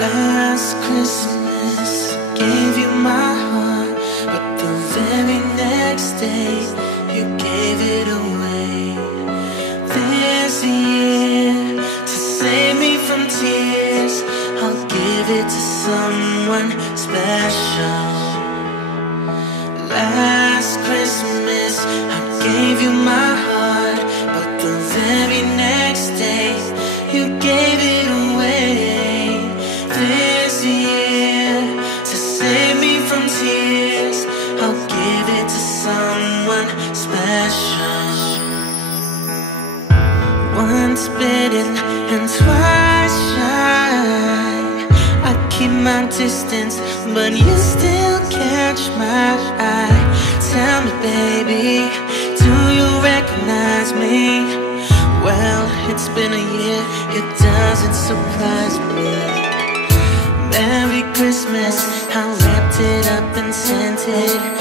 Last Christmas gave you my heart, but the very next day you gave it away. This year, to save me from tears, I'll give it to someone special. Last Christmas I gave you my heart, but the very next day you gave it away. This year, to save me from tears, I'll give it to someone special. Once bitten and twice shy, I keep my distance, but you still catch my eye. Tell me, baby, do you recognize me? Well, it's been a year, it doesn't surprise me. Merry Christmas, I wrapped it up and sent it.